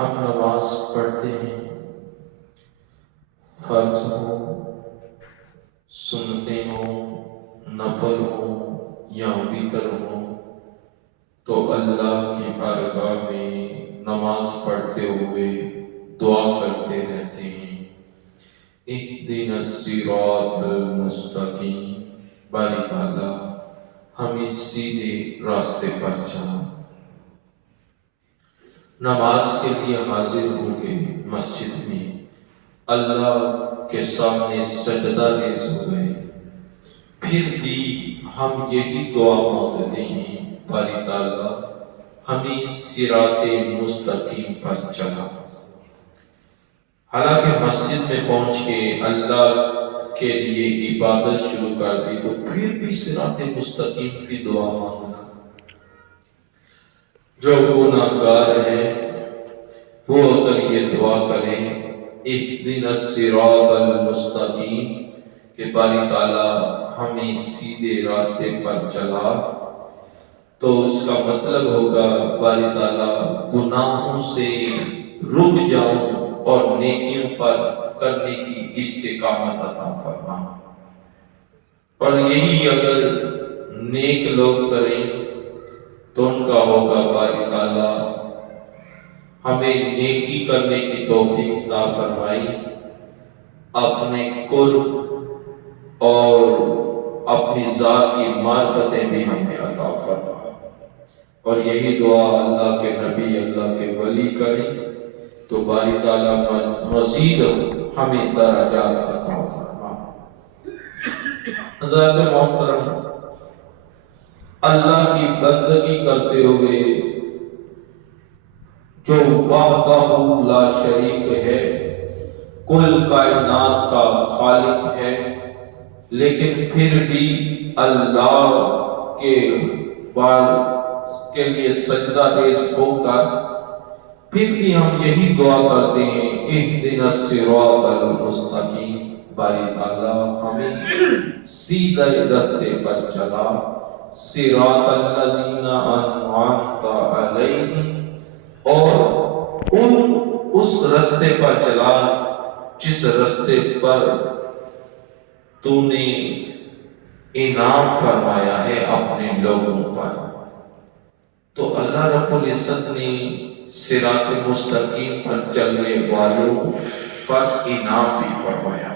ہم نماز پڑھتے ہیں، فرض ہو، سنتیں ہوں، نفل ہوں یا وتر ہوں، تو اللہ کی بارگاہ میں نماز پڑھتے ہوئے دعا کرتے رہتے ہیں، اہدنا الصراط المستقیم، باری تعالیٰ ہمیں سیدھے راستے پر چلا۔ نماز کے لیے حاضر ہو گئے مسجد میں، اللہ کے سامنے سجدہ ریز ہو گئے، پھر بھی ہم یہی دعا مانگتے ہیں، باری تعالیٰ ہمیں صراط مستقیم پر چلا۔ حالانکہ مسجد میں پہنچ کے اللہ کے لیے عبادت شروع کر دی تو پھر بھی صراط مستقیم کی دعا مانگنا۔ جو گناہگار ہے وہ اگر یہ دعا کرے اہدنا الصراط المستقیم کہ باری تعالیٰ ہمیں سیدھے راستے پر چلا، تو اس کا مطلب ہوگا باری تعالیٰ گناہوں سے رک جاؤں اور نیکیوں پر کرنے کی استقامت عطا فرما۔ اور یہی اگر نیک لوگ کریں تو ان کا ہوگا باری تعالیٰ ہمیں نیکی کرنے کی توفیق عطا فرمائی، اپنے قرب اور اپنی ذات کی معرفتیں بھی ہمیں عطا فرما۔ اور یہی دعا اللہ کے نبی، اللہ کے ولی کریں تو باری تعالیٰ مزید ہمیں درجات عطا فرما۔ حضرات محترم، اللہ کی بندگی کرتے ہوئے جو وحدہ لا شریک ہے، کل کائنات کا خالق ہے، لیکن پھر بھی اللہ کے لیے سجدہ ریز ہو کر پھر بھی ہم یہی دعا کرتے ہیں، اہدنا الصراط المستقیم، باری تعالیٰ ہمیں سیدھے راستے پر چلا، صراط الذین انعمت علیہم، اور اس راستے پر چلا جس راستے پر تو نے انعام فرمایا ہے اپنے لوگوں پر۔ تو اللہ رب العزت نے صراط مستقیم پر چلنے والوں پر انعام بھی فرمایا،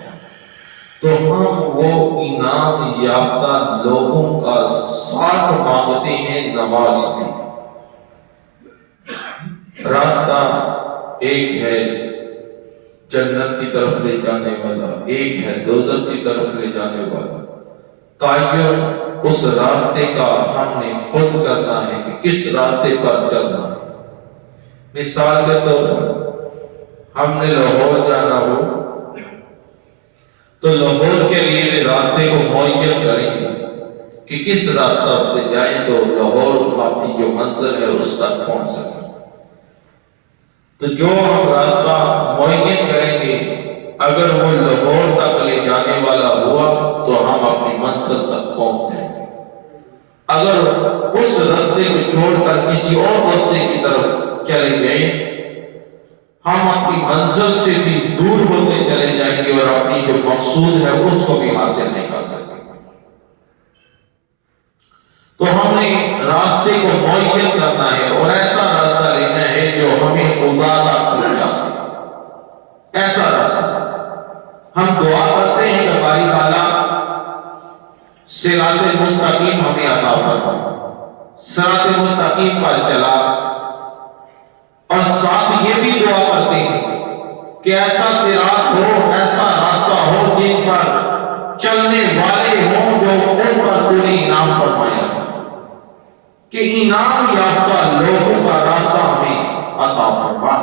تو ہم وہ انعام یافتہ لوگوں کا ساتھ مانگتے ہیں نماز میں۔ راستہ ایک ہے جنت کی طرف لے جانے والا، ایک ہے دوزخ کی طرف لے جانے والا، تعین اس راستے کا ہم نے خود کرنا ہے کہ کس راستے پر چلنا ہے۔ مثال کے طور پر ہم نے لاہور جانا ہو تو لاہور کے لیے بھی راستے کو معین کریں گے کہ کس راستہ سے جائیں تو لاہور اپنی جو منزل ہے اس تک پہنچ سکیں۔ تو جو ہم راستہ معین کریں گے اگر وہ لاہور تک لے جانے والا ہوا تو ہم اپنی منزل تک پہنچ جائیں گے۔ اگر اس راستے کو چھوڑ کر کسی اور راستے کی طرف چلے گئے ہم اپنی منزل سے بھی دور ہوتے چلے جائیں گے اور اپنی جو مقصود ہے اس کو بھی حاصل نہیں کر سکیں گے۔ تو ہم نے راستے کو معین کرنا ہے اور ایسا راستہ لینا ہے جو ہمیں خدا تک پہنچاتا ہے، ایسا راستہ۔ ہم دعا کرتے ہیں کہ باری تعالیٰ صراط مستقیم ہمیں عطا فرما، صراط مستقیم پر چلا، اور ساتھ یہ بھی دعا کرتے ہیں کہ ایسا صراط ہو، ایسا راستہ ہو جن پر چلنے والے ہوں جو ان پر تو نے انعام فرمایا، کہ انعام یافتہ لوگوں کا راستہ ہمیں عطا فرما،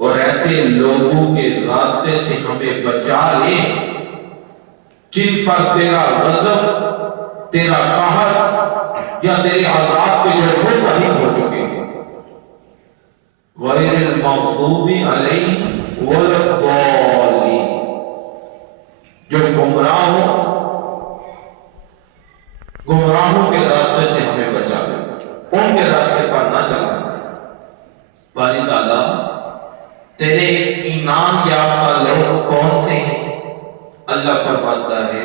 اور ایسے لوگوں کے راستے سے ہمیں بچا لے جن پر تیرا غضب، تیرا قہر یا تیرے عذاب کے جو مستحق ہو چکے ہیں، غیر المغضوب علیہم ولا الضالین، جو گمراہوں کے راستے سے ہمیں بچا لے، ان کے راستے پر نہ چلا۔ باری تعالیٰ تیرے انعام یافتہ لوگ کون سے ہیں؟ اللہ فرماتا ہے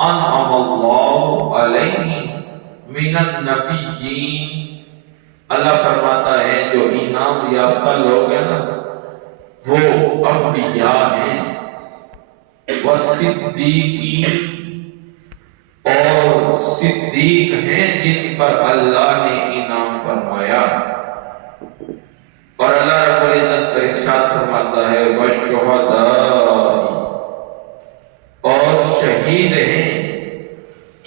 انعم اللہ علیہم من النبیین، اللہ فرماتا ہے جو انعام یافتہ لوگ ہیں نا وہ انبیاء ہیں، والصدیقین، اور صدیق ہیں جن پر اللہ نے انعام فرمایا، اور اللہ رب العزت کا ارشاد فرماتا ہے والشہداء، اور شہید ہیں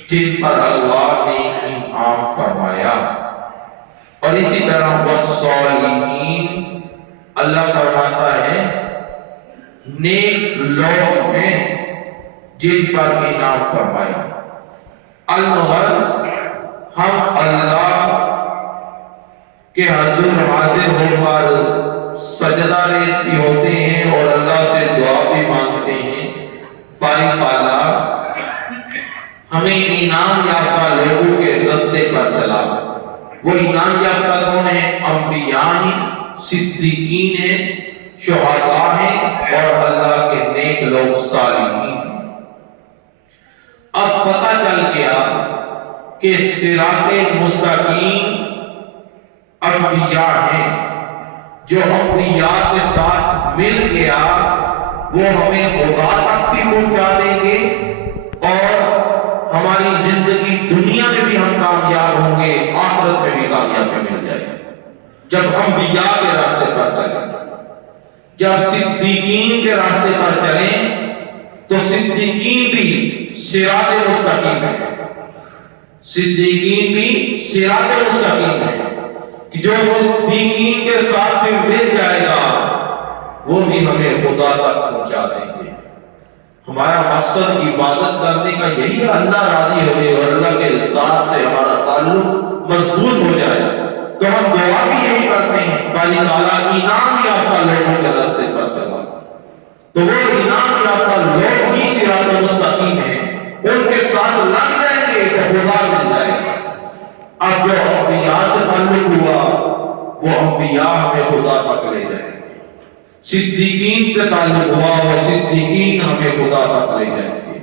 جن پر اللہ نے انعام فرمایا، اور اسی طرح والصالحین، اللہ فرماتا ہے نیک لوگ ہیں جن پر انعام فرمایا۔ الغرض ہم اللہ کے حضور حاضر ہو کر سجدہ ریز بھی ہوتے ہیں اور اللہ سے دعا بھی مانگتے ہیں، باری تعالیٰ ہمیں انعام یافتہ لوگوں کے راستے پر چلا۔ وہ انعام یافتہ کون ہیں؟ انبیاء ہیں، صدیقین ہیں، شہداء ہیں، اور اللہ کے نیک لوگ صالحین۔ اب پتہ چل گیا کہ صراط مستقیم انبیاء ہیں، جو انبیاء کے ساتھ مل گیا وہ ہمیں خدا تک بھی پہنچا دیں گے، اور ہماری زندگی دنیا میں بھی ہم کامیاب ہوں گے، آخرت میں بھی کامیابی مل جائے گی جب انبیاء کے راستے پر چلیں۔ جب صدیقین کے راستے پر چلیں تو صدیقین بھی صراط مستقیم ہے، صدیقین بھی صراط مستقیم ہے، کہ جو صدیقین کے ساتھ مل جائے گا وہ بھی ہمیں خدا تک پہنچا دیں گے۔ ہمارا مقصد عبادت کرنے کا یہی ہے، اللہ راضی ہو جائے اور اللہ کے ذات سے ہمارا تعلق مضبوط ہو جائے، تو ہم دعا بھی یہی کرتے ہیں باری تعالیٰ انعام یافتہ لوگوں کے راستے پر چلا، تو وہ انعام یافتہ لوگ ہی صراط مستقیم ہیں، ان کے ساتھ لگ جائیں گے تو خدا مل جائے گا۔ اب جو انبیاء سے تعلق ہوا وہ انبیاء ہمیں خدا تک لے جائیں گے، صدیقین سے تعلق ہوا وہ صدیقین ہمیں خدا تک لے جائیں گے،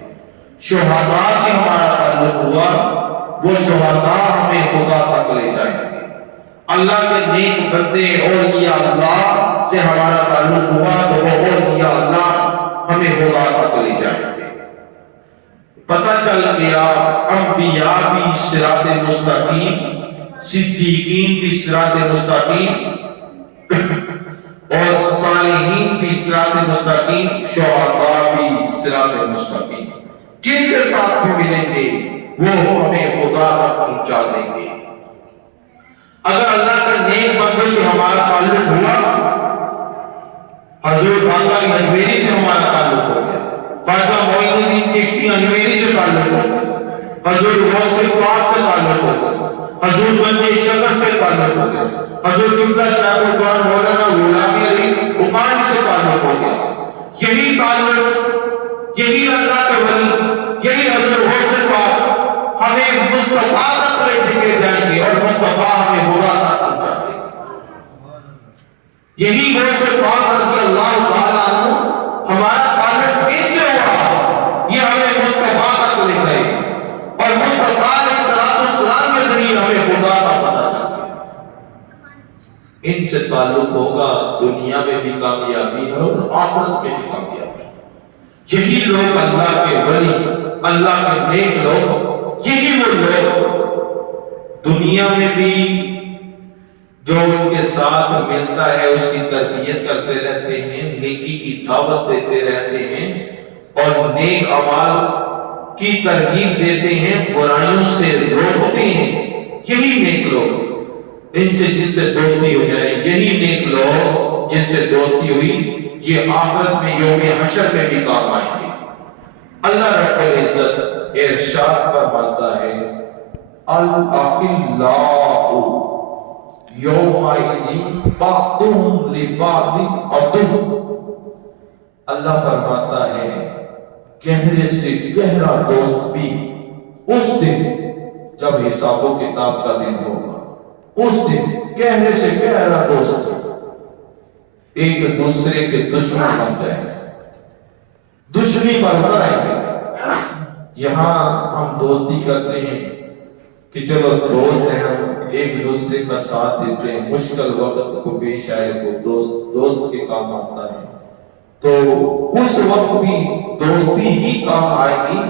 شہداء سے ہمارا تعلق ہوا وہ شہداء ہمیں خدا تک لے جائیں گے، اللہ کے نیک بندے اولیاء اللہ سے ہمارا تعلق ہوا تو وہ اولیاء اللہ ہمیں خدا تک لے جائیں گے۔ پتہ چل گیا انبیاء بھی صراط مستقیم، صدیقین بھی صراط مستقیم، اور صالحین بھی صراط مستقیم، شہداء بھی صراط مستقیم، جن کے ساتھ بھی ملیں گے وہ ہمیں خدا تک پہنچا دیں گے۔ اگر اللہ کا نیک بندوں سے ہمارا تعلق ہوا، حضرت بانگالی اجمیری سے ہمارا تعلق ہو گیا، خواجہ معین الدین چشتی اجمیری سے تعلق ہو گیا، حضرت محسن پاک سے تعلق ہو گیا، حضرت بندے شکر سے تعلق ہو گیا، حضرت قبلہ شاہ قرآن مولانا غلامی علی عقانی سے تعلق ہو گیا، یہی تعلق، یہی اللہ کے ولی، یہی حضرت محسن پاک ہمیں مصطفیٰ تک لے کے جائیں گے اور مصطفیٰ ہمیں خدا تک پہنچا دیں گے۔ یہی محسن پاک رضی اللہ تعالیٰ عنہ ہمارا تعلق ان سے ہوا، یہ ہمیں مصطفیٰ تک لے گئے اور مصطفیٰ علیہ السلام کے ذریعے ہمیں خدا کا پتہ چل گیا۔ ان سے تعلق ہوگا دنیا میں بھی کامیابی ہے اور آخرت میں بھی کامیابی ہے۔ یہی لوگ اللہ کے ولی، اللہ کے نیک لوگ، یہی وہ لوگ دنیا میں بھی جو ان کے ساتھ ملتا ہے اس کی تربیت کرتے رہتے ہیں، نیکی کی دعوت دیتے رہتے ہیں اور نیک اعمال کی ترغیب دیتے ہیں، برائیوں سے روکتے ہیں۔ یہی نیک لوگ، ان سے جن سے دوستی ہو جائے، یہی نیک لوگ جن سے دوستی ہوئی یہ آخرت میں یوم حشر میں بھی کام آئیں گے۔ اللہ رب العزت ارشاد فرماتا ہے الاخلاء یومئذ بعضهم لبعض عدو، اللہ فرماتا ہے گہرے سے گہرا دوست بھی اس دن جب حساب و کتاب کا دن ہوگا، اس دن گہرے سے گہرا دوست ایک دوسرے کے دشمن بن جائیں گے، دشمنی بڑھتا رہیں گے۔ یہاں ہم دوستی کرتے ہیں کہ چلو دوست ہیں، ہم ایک دوسرے کا ساتھ دیتے ہیں، مشکل وقت کو پیش آئے تو دوست کے کام آتا ہے، تو اس وقت بھی دوستی ہی کام آئے گی۔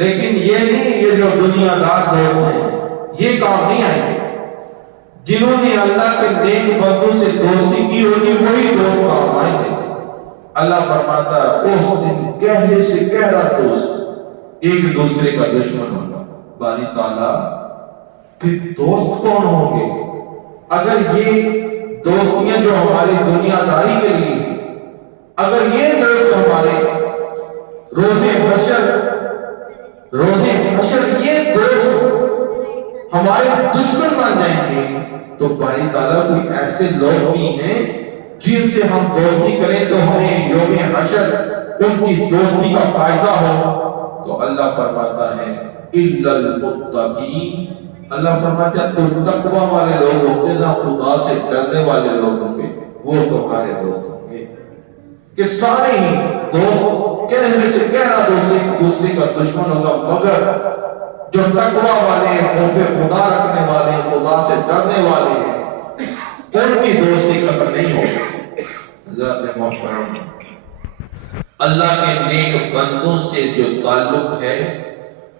لیکن یہ نہیں یہ جو دنیا دار دوست ہیں یہ کام نہیں آئے گے۔ جنہوں نے اللہ کے نیک بندوں سے دوستی کی ہوگی وہی دوست کام آئیں گے۔ اللہ فرماتا ہے اس دن گہرے سے گہرا دوست ایک دوسرے کا دشمن ہوگا۔ باری تعالیٰ پھر دوست کون ہوں گے؟ اگر یہ دوستیاں جو ہماری دنیا داری کے لیے، اگر یہ دوست ہمارے روزے حشر یہ دوست ہمارے دشمن بن جائیں گے، تو باری تعالیٰ کوئی ایسے لوگ بھی ہیں جن سے ہم دوستی کریں تو ہمیں یوم حشر ان کی دوستی کا فائدہ ہو۔ تو اللہ فرماتا ہے اِلَّا الْمُتَّقِينَ، اللہ فرماتا ہے تو تقوی والے لوگ ہوں گے، نہ خدا سے ڈرنے والے لوگ ہوں گے، وہ تمہارے دوست ہوں گے۔ کہ سارے ہی دوست گہرے سے گہرا دوست ایک دوسرے کا دشمن ہوگا، مگر جو تقوی والے ہیں، خوف خدا رکھنے والے ہیں، خدا سے ڈرنے والے ہیں، ان کی دوستی ختم نہیں ہوگی۔ حضرت محترم، اللہ کے نیک بندوں سے جو تعلق ہے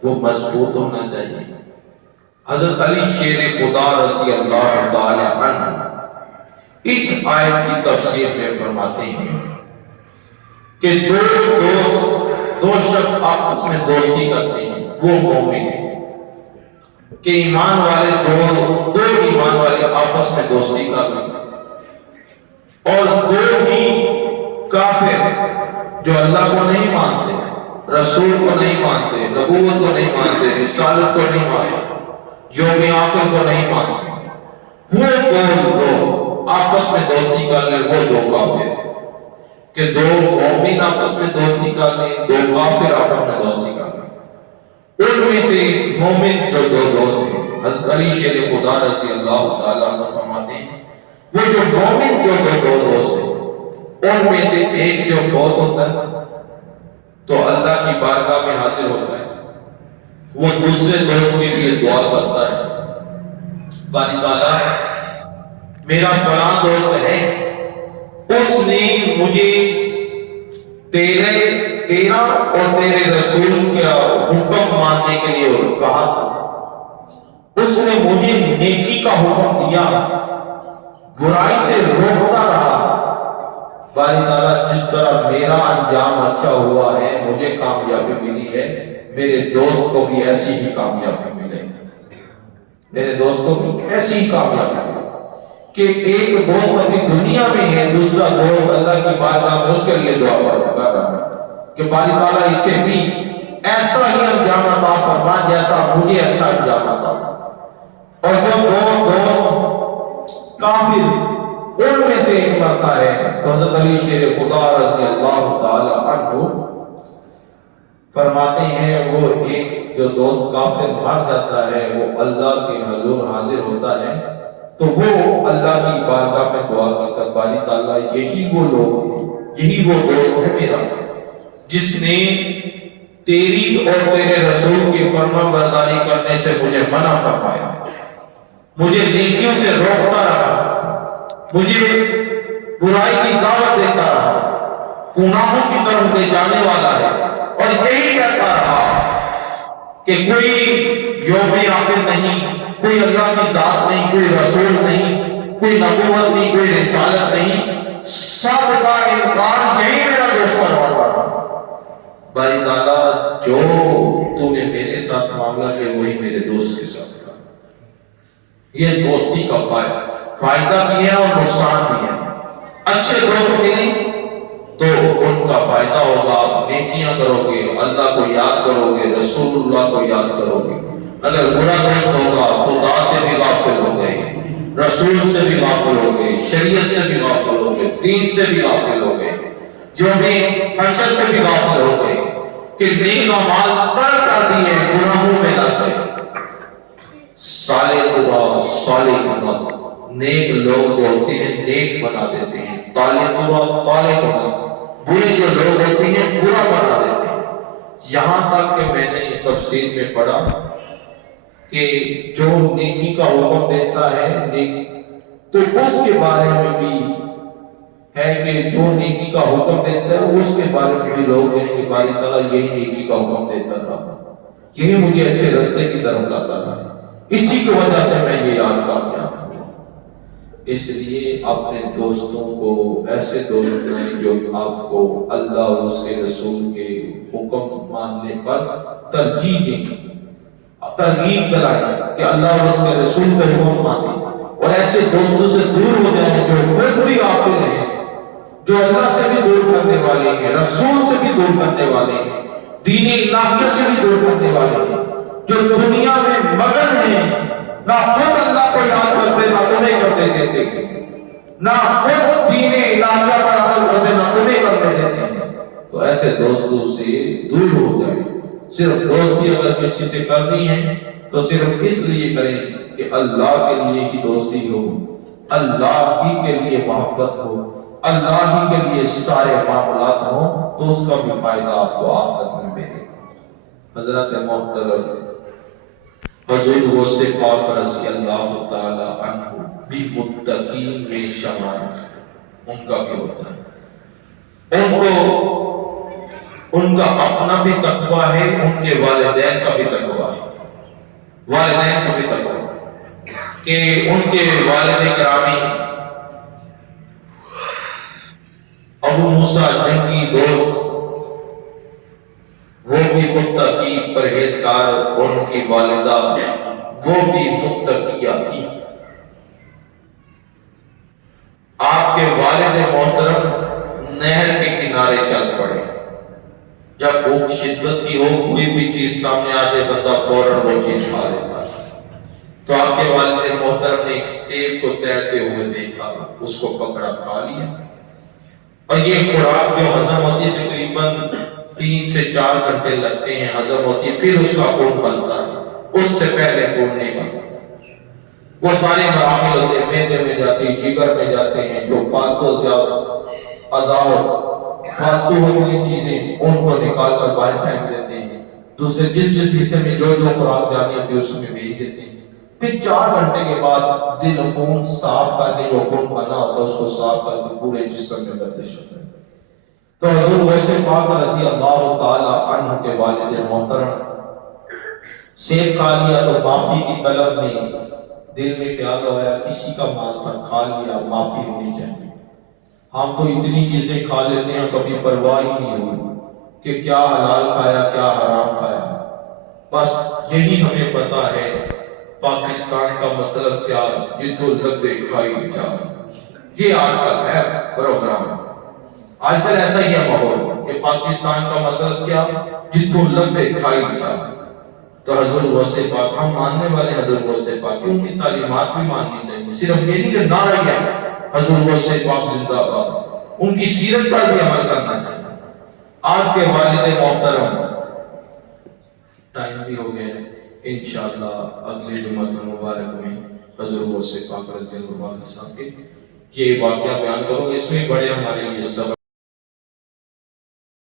وہ مضبوط ہونا چاہیے۔ حضرت علی شیر خدا رضی اللہ تعالی عنہ اس آیت کی تفسیر میں فرماتے ہیں کہ دو شخص آپس میں دوستی کرتے ہیں، وہ مومن ہیں کہ ایمان والے دو ایمان والے آپس میں دوستی کر لیں، اور دو ہی کافر جو اللہ کو نہیں مانتے، رسول کو نہیں مانتے، نبوت کو نہیں مانتے، رسالت کو نہیں مانتے، یوم آخر کو نہیں مانتے، وہ دو آپس میں دوستی کر لیں، وہ دو کافر، کہ دو مومن آپس میں دوستی کر لیں، دو کافر آپس میں دوستی کر لیں۔ ان میں سے مومن جو دو دوست ہیں، حضرت علی شیر خدا رضی اللہ تعالیٰ عنہ فرماتے ہیں وہ جو مومن جو دو دوست ہیں ان میں سے ایک جو فوت ہوتا ہے تو اللہ کی بارگاہ میں حاضر ہوتا ہے، وہ دوسرے دوست کے لیے دعا کرتا ہے، باری تعالیٰ میرا فلاں دوست ہے، اس نے مجھے تیرا اور تیرے رسول کا حکم ماننے کے لیے کہا تھا، اس نے مجھے نیکی کا حکم دیا، برائی سے روکتا رہا۔ باری تعالیٰ جس طرح میرا انجام اچھا ہوا ہے، مجھے کامیابی ملی ہے، میرے دوست کو بھی ایسی ہی کامیابی ملے، میرے دوست کو بھی ایسی ہی کامیابی ملے کہ ایک دوست ابھی دنیا میں ہے، دوسرا دوست اللہ کی بارگاہ میں اس کے لیے دعا کر رہا ہے کہ باری تعالیٰ اسے بھی ایسا ہی انجام عطا فرما جیسا مجھے اچھا انجام عطا فرما۔ اور جو دو دوست کافر ان میں سے ایک مرتا ہے تو حضرت علی شیر خدا رضی اللہ تعالی عنہ فرماتے ہیں وہ ایک جو دوست کافر مر جاتا ہے وہ اللہ کے حضور حاضر ہوتا ہے تو وہ اللہ کی بارگاہ میں دعا کرتا ہے، باری تعالیٰ یہی وہ لوگ ہیں، یہی وہ دوست ہے میرا جس نے تیری اور تیرے رسول کی فرمان برداری کرنے سے مجھے منع فرمایا، مجھے نیکیوں سے روکتا رہا، مجھے برائی کی دعوت دیتا رہا، گناہوں کی طرف لے جانے والا ہے، اور یہی کہتا رہا کہ کوئی یوم آخر نہیں، کوئی اللہ کی ذات نہیں، کوئی رسول نہیں، کوئی نبوت نہیں، کوئی رسالت نہیں، سب کا انکار یہی میرا دوست کرواتا رہا۔ باری تعالیٰ جو تو نے میرے ساتھ معاملہ کیا وہی میرے دوست کے ساتھ کیا۔ یہ دوستی کا فائدہ بھی ہے اور نقصان بھی ہے۔ اچھے دوست ملیں تو ان کا فائدہ ہوگا، آپ نیکیاں کرو گے، اللہ کو یاد کرو گے، رسول اللہ کو یاد کرو گے۔ اگر برا دوست ہوگا خدا سے بھی غافل ہو گئے، رسول سے بھی غافل ہو گئے، شریعت سے بھی غافل ہو گئے، دین سے بھی غافل ہو گئے، جو بھی حشر سے بھی غافل ہو گئے کہ نیک اعمال ترک کر دیے، گناہوں میں لگ گئے۔ صالح دعا صالح عمل، نیک لوگ جو ہوتے ہیں نیک بنا دیتے ہیں، برے جو لوگ ہوتے ہیں برا بنا دیتے ہیں. یہاں تک کہ میں نے تفسیر میں پڑھا کہ جو نیکی کا حکم دیتا ہے تو اس کے بارے میں بھی ہے کہ جو نیکی کا حکم دیتا ہے اس کے بارے میں بھی لوگ ہیں کہ باری تعالیٰ یہی نیکی کا حکم دیتا رہا، یہی مجھے اچھے رستے کی طرف لاتا رہا، اسی کی وجہ سے میں یہ آج کامیاب ہوں. اس لیے اپنے دوستوں کو ایسے دوست بنائیں جو آپ کو اللہ اور اس کے رسول کے حکم ماننے پر ترجیح دیں، ترغیب دلائیں کہ اللہ اور اس کے رسول کا حکم مانیں، اور ایسے دوستوں سے دور ہو جائیں جو خود بھی غافل ہیں، جو اللہ سے بھی دور کرنے والے ہیں، رسول سے بھی دور کرنے والے ہیں، دین الہیہ سے بھی دور کرنے والے ہیں، جو دنیا میں مگن ہیں، نہ خود اللہ کو یاد کرتے نہ تمہیں کرتے دیتے، نہ خود دین الہیہ پر عمل کرتے نہ تمہیں کرتے دیتے ہیں. تو ایسے دوستوں سے دور ہو جائیں. صرف دوستی اگر کسی سے کرنی ہے تو صرف اس لیے کریں کہ اللہ کے لیے ہی دوستی ہو، اللہ ہی کے لیے محبت ہو، اللہ ہی کے لیے سارے معاملات ہوں، تو اس کا بھی فائدہ آپ کو آخرت میں ملے گا. حضرت محترم حضور غوث پاک رضی اللہ تعالی عنہ بھی متقین میں شمار ہیں. ان کا بھی ہوتا ہے، ان کا اپنا بھی تقوی ہے، ان کے والدین کا بھی تقوی ہے، والدین کا بھی تقوی کہ ان کے والد گرامی ابو موسیٰ جنگی دوست وہ بھی متقی پرہیزگار، ان کی والدہ وہ بھی متقیہ تھی. آپ کے والد محترم نہر کے کنارے چل پڑے، جب بھوک شدت کی ہو، کوئی بھی چیز سامنے آ جائے بندہ فوراً وہ چیز کھا لیتا ہے. تو آپ کے والد محترم نے ایک سیب کو تیرتے ہوئے دیکھا، اس کو پکڑا، کھا لیا. اور یہ خوراک جو ہضم ہوتی ہے تقریباً 3 سے 4 گھنٹے لگتے ہیں ہضم ہوتی ہے، پھر اس کا خون بنتا ہے، اس سے پہلے خون نہیں بنتا. وہ سارے مراحل ہوتے ہیں، معدے میں جاتے ہیں، جگر میں جاتے ہیں، جو فالتو اعضاء فالتو ہوتی ہیں چیزیں ان کو نکال کر باہر پھینک دیتے ہیں، دوسرے جس حصے میں جو خوراک جانی ہوتی ہے اس میں بھیج دیتے ہیں. پھر 4 گھنٹے کے بعد دل خون صاف کر کے جو خون بنا ہوتا ہے اس کو صاف کر کے پورے جسم میں گردش ہوتا ہے. تو حضور غوث پاک رضی اللہ تعالی عنہ کے والد محترم سیب کھا لیا تو معافی کی طلب میں دل میں خیال آیا کسی کا مال تھا، کھا لیا، معافی ہونی چاہیے. ہم تو اتنی چیزیں کھا لیتے ہیں کبھی پرواہ ہی نہیں ہوئی کہ کیا حلال کھایا کیا حرام کھایا. بس یہی ہمیں پتا ہے پاکستان کا مطلب کیا، جتوں لگے کھائی جا. یہ آج کل ہے پروگرام، آج کل ایسا ہی ہے ماحول کہ پاکستان کا مطلب کیا، جتوں لگے کھائی جا. تو حضور غوث پاک، ہم ماننے والے حضور غوث پاک کی ان کی تعلیمات بھی ماننی چاہیے. صرف یہ نہیں کہ نعرہ ہی ہے حضور غوث پاک زندہ باد، ان کی سیرت پر بھی عمل کرنا چاہیے. آپ کے والد محترم، ٹائم بھی ہو گیا، انشاءاللہ اگلے جمعہ المبارک میں حضور غوث پاک رضی اللہ عنہ کے یہ واقعہ بیان کروں. اس میں بڑے ہمارے لیے سبق